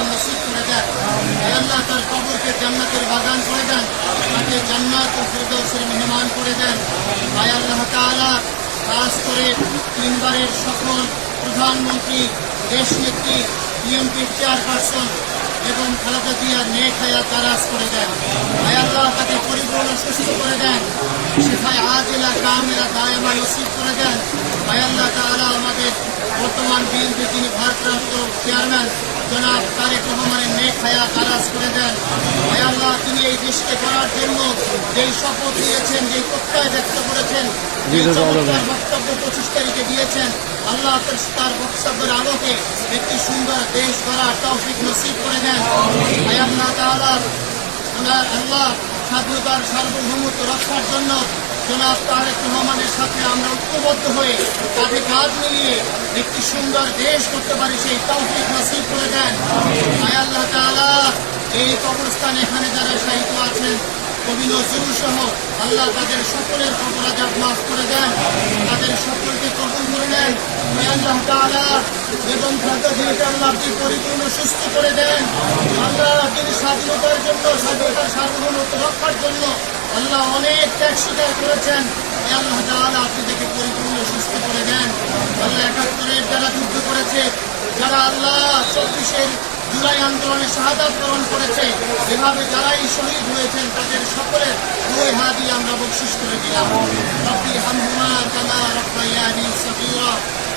মাকাম নসিব করে দেন। আল্লাহ তার কবরকে জান্নাতের বাগান করে দেন। তাকে জান্নাত ও ফেরদৌসের মেহমান করে দেন। ভাই আল্লাহ তালা খাস করে তিনবারের সফল প্রধানমন্ত্রী, দেশ নেত্রী, বিএনপির চেয়ারপারসন এবং খালেদা জিয়ার নেক হায়াত তারাস করে দেন ভাই আল্লাহ তাকে পরিপূর্ণ সুস্থ করে দেন শিফায় আদিলা কামিলা দায়মা নসিব করে দেন ভাই আল্লাহ তাআলা আমাদের বর্তমান বিএনপি যিনি ভারপ্রাপ্ত চেয়ারম্যান জনাব তারেক রহমানের নেক হায়াত তারাজ করে দেন ভাই আল্লাহ তিনি এই দেশকে করার জন্য যেই শপথ নিয়েছেন যেই প্রত্যয় ব্যক্ত করেছেন যেই বক্তব্য পঁচিশ তারিখে দিয়েছেন আল্লাহ তার- বক্তব্যের আলোকে একটি সুন্দর দেশ গড়ার তৌফিক নসিব করে দেন ভাই আল্লাহ তাআলা আল্লাহ স্বাধীনতার সার্বভৌমত্ব রক্ষার জন্য জনাব তারেক রহমানের সাথে আমরা ঐক্যবদ্ধ হয়ে কাঁধে কাঁধ মিলিয়ে একটি সুন্দর দেশ করতে পারি সেই তৌফিক নসিব করে দেন। আয় আল্লাহ তালা এই কবরস্থান এখানে যারা শাহিত আছেন কবি সহ আল্লাহ তাদের সকলের কবর আজাব মাফ করে দেন। তাদের সকলকে কবুল করে নেন। আল্লাহ পরিপূর্ণ, সুস্থ করে দেন। আল্লাহ তিনি স্বাধীনতার জন্য, স্বাধীনতার সার্বভৌমত্ব রক্ষার জন্য আল্লাহ অনেক ত্যাগ স্বীকার করেছেন। আল্লাহ তাআলা, আপনি তাকে পরিপূর্ণ, সুস্থ করে দেন। আল্লাহ একাত্তরের যারা যুদ্ধ করেছে, যারা আল্লাহ চব্বিশের জুলাই আন্দোলনে শাহাদাত গ্রহণ করেছে এভাবে যারাই শহীদ হয়েছেন তাদের সকলের দুই হাতি আমরা বকশিস করে দিলাম রব্বির হামহুমা কামা রব্বায়ানি সগীরা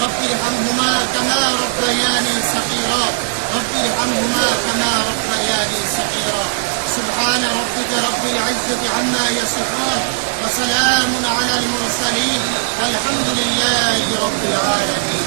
রব্বির হামহুমা কামা রব্বায়ানি সগীরা রব্বির হামহুমা কামা রব্বায়ানি সগীরা سبحان ربك رب العزة عما يصفون وسلام على المرسلين والحمد لله رب العالمين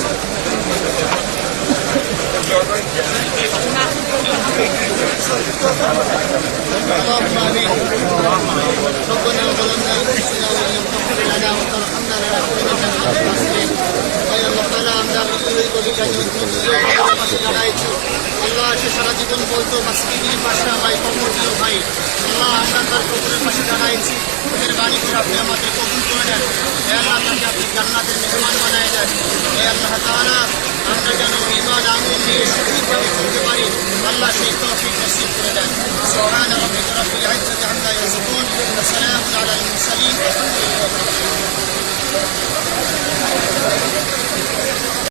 আল্লাহ সে সারা জীবন বলতো মাসকিনের পাশে আমায় কবর দিও ভাই আল্লাহ আমরা তার কবরের পাশে দাঁড়াইছি ওদের বাড়ি করে আপনি আমাদের কবুল করে দেন এ আল্লাহ তাকে আপনি জান্নাতের মেহমান বানায় যেন ইমান সঠিকভাবে করতে পারি আল্লাহ সেই তফিক নসিব করে দেন। সোহান আমাকে